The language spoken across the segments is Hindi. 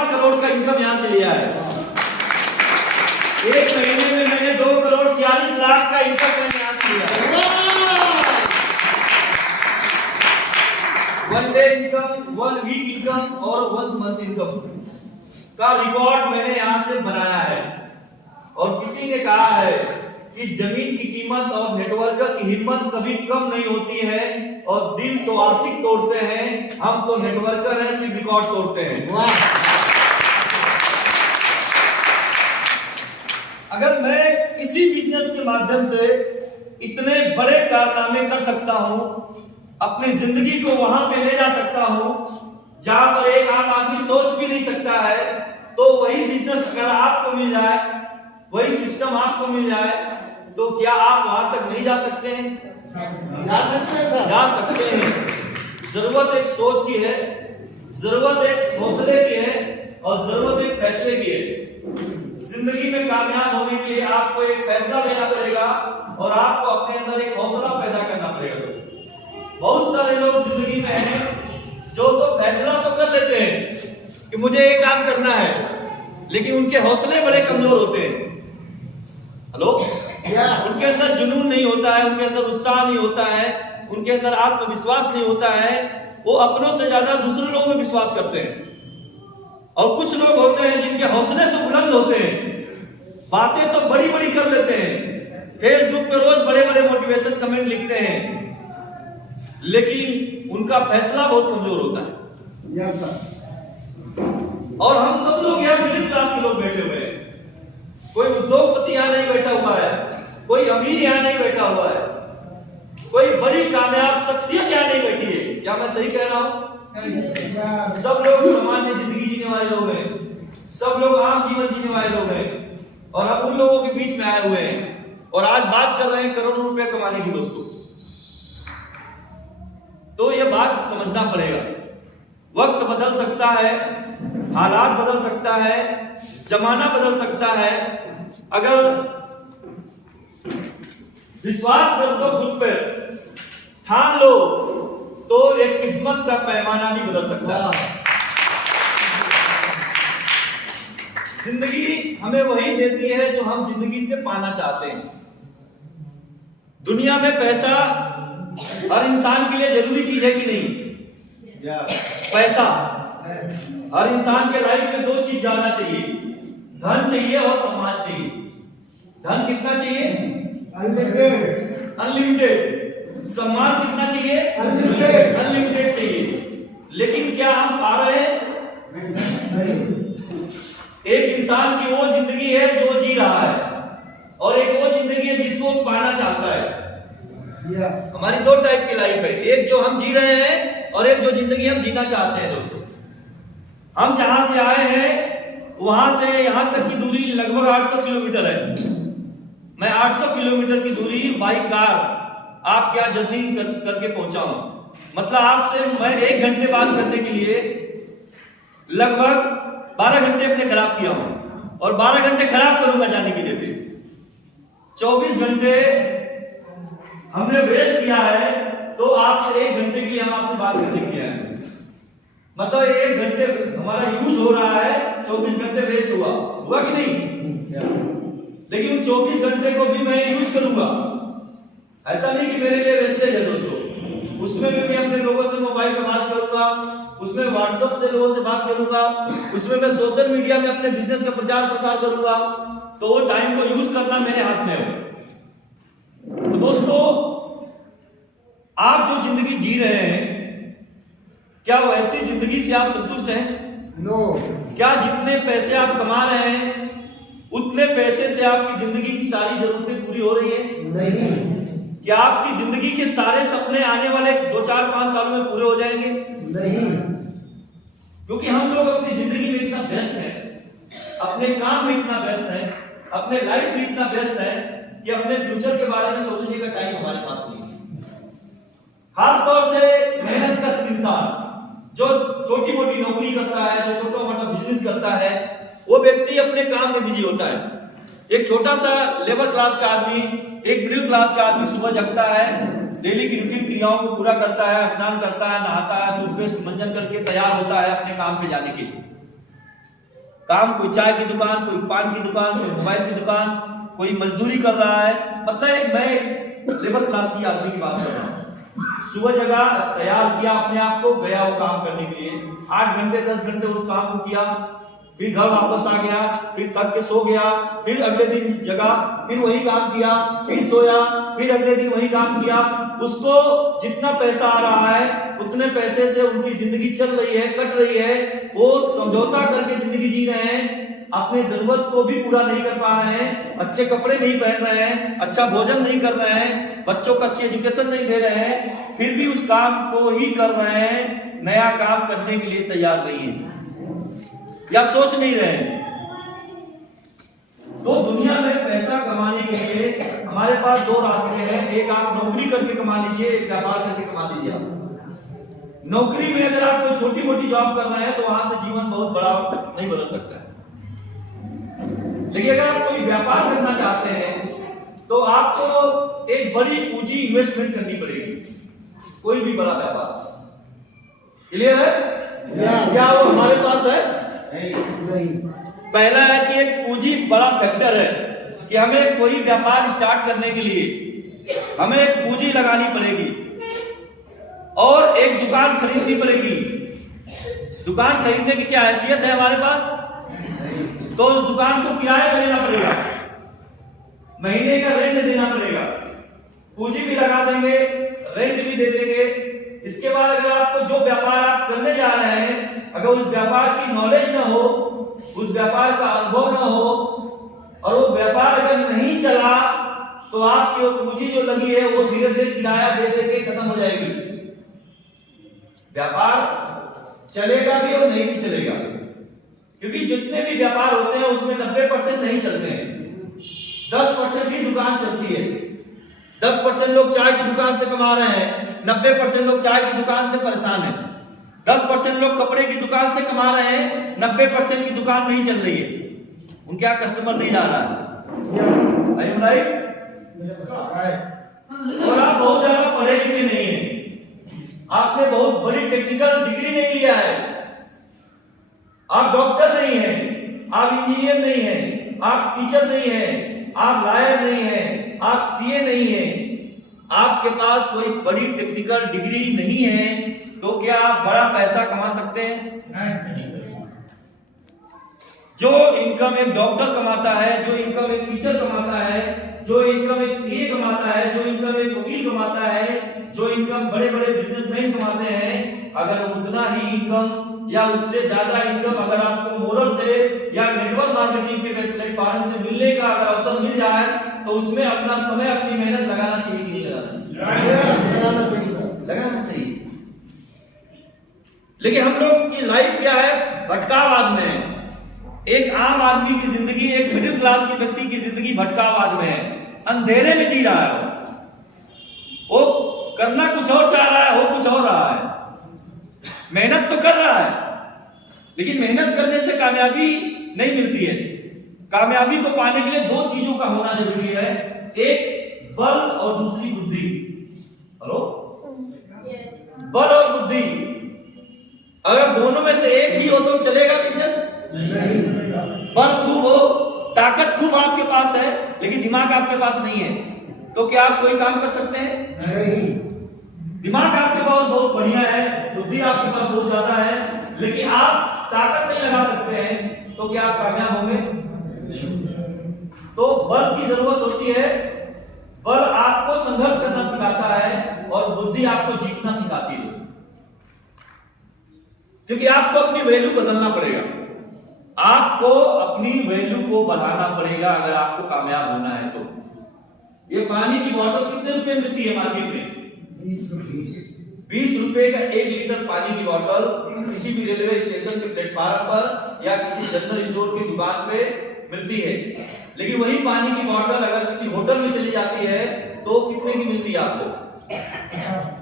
लाख करोड़ का इनकम यहां से लिया है। एक महीने में मैंने 2,46,00,000 का इनकम मैंने यहां से लिया है। 1 डे इनकम, 1 वीक इनकम और 1 मंथ इनकम का रिकॉर्ड मैंने यहां से बनाया है। और किसी ने कहा है कि जमीन की कीमत और नेटवर्कर की हिम्मत कभी कम नहीं होती है, और दिल तो आशिक तोड़ते हैं, हम तो नेटवर्कर हैं, सिर्फ रिकॉर्ड तोड़ते हैं। अगर मैं इसी बिजनेस के माध्यम से इतने बड़े कारनामे कर सकता हूं, अपनी जिंदगी को वहां पे ले जा सकता हूं जहां पर एक आम आदमी सोच भी नहीं सकता है, तो वही बिजनेस अगर आपको मिल जाए, वही सिस्टम आपको मिल जाए, तो क्या आप वहां तक नहीं जा सकते हैं? जा सकते हैं। जरूरत एक सोच की है, जरूरत एक हौसले की है, और जरूरत एक फैसले की है। जिंदगी में कामयाब होने के लिए आपको एक फैसला लेना पड़ेगा, और आपको अपने अंदर एक हौसला पैदा करना पड़ेगा। बहुत सारे लोग जिंदगी में हैं जो तो फैसला तो कर लेते हैं कि मुझे ये काम करना है, लेकिन उनके हौसले बड़े कमजोर होते हैं। हेलो, उनके अंदर जुनून नहीं होता है, उनके अंदर उत्साह नहीं होता है, उनके अंदर आत्मविश्वास नहीं होता है। वो अपनों से ज्यादा दूसरे लोगों में विश्वास करते हैं। और कुछ लोग होते हैं जिनके हौसले तो बुलंद होते हैं, बातें तो बड़ी बड़ी कर लेते हैं, फेसबुक पे रोज बड़े बड़े मोटिवेशन कमेंट लिखते हैं, लेकिन उनका फैसला बहुत कमजोर होता है। और हम सब लोग यहाँ मिडिल क्लास के लोग बैठे हुए हैं। कोई उद्योगपति यहाँ नहीं बैठा हुआ है, कोई अमीर यहाँ नहीं बैठा हुआ है, कोई बड़ी कामयाब शख्सियत यहाँ नहीं बैठी है। क्या मैं सही कह रहा हूँ? सब लोग सामान्य जिंदगी जीने वाले लोग हैं, सब लोग आम जीवन जीने वाले लोग हैं, और हम उन लोगों के बीच में आए हुए हैं, और आज बात कर रहे हैं करोड़ों रुपए कमाने की। दोस्तों, तो ये बात समझना पड़ेगा। वक्त बदल सकता है, हालात बदल सकता है, जमाना बदल सकता है। अगर विश्वास कर दो, खुद पे ठान लो, तो एक किस्मत का पैमाना भी बदल सकता है। जिंदगी हमें वही देती है जो हम जिंदगी से पाना चाहते हैं। दुनिया में पैसा हर इंसान के लिए जरूरी चीज है कि नहीं? पैसा हर इंसान के लाइफ में 2 चीज ज्यादा चाहिए, धन चाहिए और सम्मान चाहिए। धन कितना चाहिए? अनलिमिटेड। सम्मान कितना चाहिए? अनलिमिटेड चाहिए। लेकिन क्या हम पा रहे हैं? एक इंसान की वो जिंदगी है जो जी रहा है, और एक वो जिंदगी है जिसको पाना चाहता है। हमारी 2 टाइप की लाइफ है, एक जो हम जी रहे हैं और एक जो जिंदगी हम जीना चाहते हैं। दोस्तों, हम जहां से आए हैं वहां से यहां तक की दूरी लगभग 800 किलोमीटर है। मैं 800 किलोमीटर की दूरी बाई कार आपके यहाँ जर्नी करके पहुंचा हूं। मतलब आपसे मैं 1 घंटे बात करने के लिए लगभग 12 घंटे अपने खराब किया हूं, और 12 घंटे खराब करूंगा जाने के लिए भी। 24 घंटे हमने वेस्ट किया है, तो आपसे 1 घंटे के लिए हम आपसे बात करने के लिए आए। मतलब 1 घंटे हमारा यूज हो रहा है, 24 घंटे वेस्ट हुआ कि नहीं? लेकिन उन 24 घंटे को भी मैं यूज करूंगा। ऐसा नहीं कि मेरे लिए वेस्टेज है दोस्तों। उसमें भी मैं अपने लोगों से मोबाइल पे बात करूंगा, उसमें व्हाट्सएप से लोगों से बात करूंगा, उसमें मैं सोशल मीडिया में अपने बिजनेस का प्रचार प्रसार करूंगा। तो वो टाइम को यूज करना मेरे हाथ में है। तो दोस्तों, आप जो जिंदगी जी रहे हैं, क्या वो ऐसी जिंदगी से आप संतुष्ट हैं? नो। क्या जितने पैसे आप कमा रहे हैं उतने पैसे से आपकी जिंदगी की सारी जरूरतें पूरी हो रही है? नहीं। क्या आपकी जिंदगी के सारे सपने आने वाले 2, 4, 5 सालों में पूरे हो जाएंगे? नहीं। क्योंकि हम लोग अपनी जिंदगी में इतना व्यस्त हैं, अपने काम में इतना व्यस्त हैं, अपने लाइफ में इतना व्यस्त हैं कि अपने फ्यूचर के बारे में सोचने का टाइम हमारे पास नहीं है। खास तौर से मेहनत का इंसान जो छोटी मोटी नौकरी करता है, जो छोटा मोटा बिजनेस करता है, वो व्यक्ति अपने काम में बिजी होता है। एक छोटा सा लेबर क्लास का आदमी, एक मिडिल क्लास का आदमी सुबह जगता है, डेली की रूटीन क्रियाओं को पूरा करता है, स्नान करता है, नहाता है, टूथपेस्ट मंजन करके तैयार होता है अपने काम पे जाने के लिए। काम, कोई चाय की दुकान, कोई पान की दुकान, कोई मोबाइल की दुकान, कोई मजदूरी कर रहा है। मतलब मैं लेबर क्लास की आदमी की बात कर रहा हूँ। सुबह जगह तैयार किया अपने आप को, गया वो काम करने के लिए, 8 घंटे 10 घंटे उस काम को किया, फिर घर वापस आ गया, फिर थक के सो गया, फिर अगले दिन जगा, फिर वही काम किया, फिर सोया, फिर अगले दिन वही काम किया। उसको जितना पैसा आ रहा है उतने पैसे से उनकी जिंदगी चल रही है, कट रही है। वो समझौता करके जिंदगी जी रहे हैं, अपने जरूरत को भी पूरा नहीं कर पा रहे हैं, अच्छे कपड़े नहीं पहन रहे हैं, अच्छा भोजन नहीं कर रहे हैं, बच्चों को अच्छी एजुकेशन नहीं दे रहे हैं, फिर भी उस काम को ही कर रहे हैं, नया काम करने के लिए तैयार नहीं है या सोच नहीं रहे हैं। तो दुनिया में पैसा कमाने के लिए हमारे पास 2 रास्ते हैं। एक आप नौकरी करके कमा लीजिए, एक व्यापार करके कमा लीजिए। आप नौकरी में अगर आप कोई छोटी मोटी जॉब कर रहे हैं तो वहां से जीवन बहुत बड़ा नहीं बदल सकता है। लेकिन अगर आप कोई व्यापार करना चाहते हैं तो आपको एक बड़ी पूंजी इन्वेस्टमेंट करनी पड़ेगी, कोई भी बड़ा व्यापार। क्लियर है? क्या वो हमारे पास है? नहीं। पहला है कि एक पूंजी बड़ा फैक्टर है कि हमें कोई व्यापार स्टार्ट करने के लिए हमें एक पूंजी लगानी पड़ेगी और एक दुकान खरीदनी पड़ेगी। दुकान खरीदने की क्या हैसियत है हमारे पास? तो उस दुकान को किराए पर देना पड़ेगा, महीने का रेंट देना पड़ेगा, पूंजी भी लगा देंगे, रेंट भी दे देंगे। इसके बाद अगर आपको जो व्यापार आप करने जा रहे हैं, अगर उस व्यापार की नॉलेज ना हो, उस व्यापार का अनुभव ना हो और वो व्यापार अगर नहीं चला तो आपकी वो पूंजी जो लगी है वो धीरे धीरे किराया दे दे के खत्म हो जाएगी। व्यापार चलेगा भी और नहीं भी चलेगा, क्योंकि जितने भी व्यापार होते हैं उसमें 90% नहीं चलते हैं, 10% ही दुकान चलती है। 10% लोग चाय की दुकान से कमा रहे हैं, 90% लोग चाय की दुकान से परेशान हैं। 10% लोग कपड़े की दुकान से कमा रहे हैं, 90% की दुकान नहीं चल रही है, उनके यहाँ कस्टमर नहीं आ रहा है। I am right? और आप बहुत ज्यादा पढ़े लिखे नहीं है, आपने बहुत बड़ी टेक्निकल डिग्री नहीं लिया है, आप डॉक्टर नहीं हैं, आप इंजीनियर नहीं हैं, आप टीचर नहीं हैं, आप लॉयर नहीं हैं, आप सीए नहीं हैं, आपके पास कोई बड़ी टेक्निकल डिग्री नहीं है, तो क्या आप बड़ा पैसा कमा सकते हैं? नहीं। जो इनकम एक डॉक्टर कमाता है, जो इनकम एक टीचर कमाता है, जो इनकम एक सीए कमाता है, जो इनकम एक वकील कमाता है, जो इनकम बड़े बड़े बिजनेसमैन कमाते हैं, अगर उतना ही इनकम या उससे ज्यादा इनकम अगर आपको मोरल से या नेटवर्क मार्केटिंग के प्लेटफॉर्म से मिलने का अगर अवसर मिल जाए तो उसमें अपना समय, अपनी मेहनत लगाना चाहिए कि नहीं लगाना चाहिए? लगाना चाहिए। लेकिन हम लोग की लाइफ क्या है? भटकावाद में है। एक आम आदमी की जिंदगी, एक मिडिल क्लास के व्यक्ति की जिंदगी भटकावाद में है, अंधेरे में जी रहा है। वो करना कुछ और चाह रहा है, हो कुछ और रहा है, मेहनत तो कर रहा है लेकिन मेहनत करने से कामयाबी नहीं मिलती है। कामयाबी को पाने के लिए 2 चीजों का होना जरूरी है, एक बल और दूसरी बुद्धि। हेलो, बल और बुद्धि, अगर दोनों में से एक ही हो तो चलेगा बिजनेस? नहीं। बल खूब हो, ताकत खूब आपके पास है लेकिन दिमाग आपके पास नहीं है, तो क्या आप कोई काम कर सकते हैं? नहीं। दिमाग आपके पास बहुत बढ़िया है, बुद्धि आपके पास बहुत ज्यादा है, लेकिन आप ताकत नहीं लगा सकते हैं, तो क्या आप कामयाब होंगे? नहीं। तो बल की जरूरत होती है। बल आपको संघर्ष करना सिखाता है और बुद्धि आपको जीतना सिखाती है, क्योंकि आपको अपनी वैल्यू बदलना पड़ेगा, आपको अपनी वैल्यू को बढ़ाना पड़ेगा अगर आपको कामयाब होना है। तो ये पानी की बोतल कितने रुपए मिलती है मार्केट में? 20 रुपए का 1 लीटर पानी की बोतल किसी भी रेलवे स्टेशन के प्लेटफॉर्म पर या किसी जनरल स्टोर की दुकान पे मिलती है। लेकिन वही पानी की बोतल अगर किसी होटल में चली जाती है तो कितने की मिलती है आपको?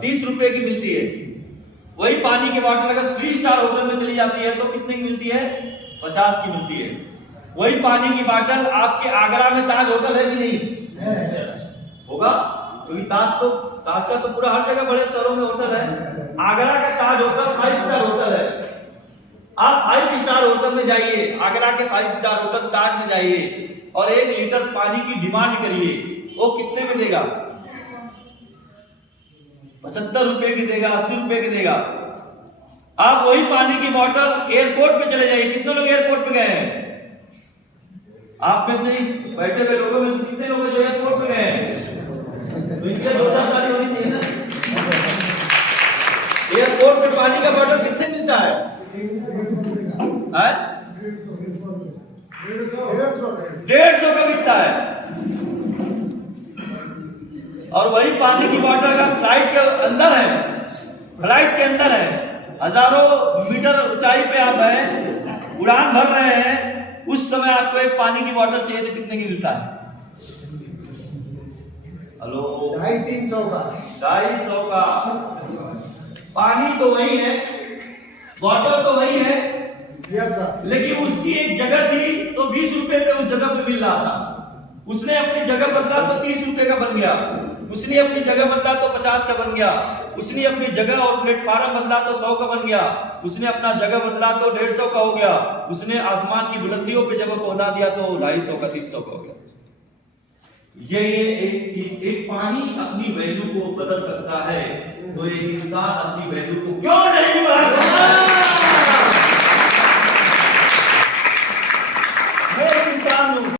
30 रुपए की मिलती है। वही पानी की बोतल अगर 3 स्टार होटल में चली जाती है तो कितने की मिलती है? 50 की मिलती है। वही पानी की बोतल आपके आगरा में ताज होटल है कि नहीं? होगा, क्योंकि ताज का तो पूरा हर जगह बड़े शहरों में होटल है। आगरा का ताज होटल 5 स्टार होटल है। आप 5 स्टार होटल में जाइए, आगरा के 5 स्टार होटल ताज में जाइए और 1 लीटर पानी की डिमांड करिए, वो कितने में देगा? 75 रुपए की देगा, 80 रुपए की देगा। आप वही पानी की बोतल एयरपोर्ट पे चले जाइए। कितने लोग एयरपोर्ट पे गए हैं? आप में से बैठे हुए लोगों में से कितने लोग जो एयरपोर्ट पे गए हैं? तो इनके जोरदार ताली होनी चाहिए ना। एयरपोर्ट पे पानी का बोतल कितने मिलता है? 150 का बिकता है। और वही पानी की बोतल का फ्लाइट के अंदर है, फ्लाइट के अंदर है, हजारों मीटर ऊंचाई पे आप हैं, उड़ान भर रहे हैं, उस समय आपको एक पानी की बोतल चाहिए तो कितने की मिलता है? हेलो, 250 का। 250 का। पानी तो वही है, बोतल तो वही है, लेकिन उसकी एक जगह थी तो 20 रुपए पे उस जगह पे मिल रहा था। उसने अपनी जगह बदला तो 30 रुपए का बन गया, उसने अपनी जगह बदला तो 50 का बन गया, उसने अपनी जगह और प्लेटफार्म बदला तो 100 का बन गया, उसने अपना जगह बदला तो 150 का हो गया, उसने आसमान की बुलंदियों पे जब पहुंचा दिया तो 250 का 300 का हो गया। ये एक चीज, एक पानी अपनी वैल्यू को बदल सकता है, तो एक इंसान अपनी वैल्यू को क्यों नहीं बढ़ा सकता?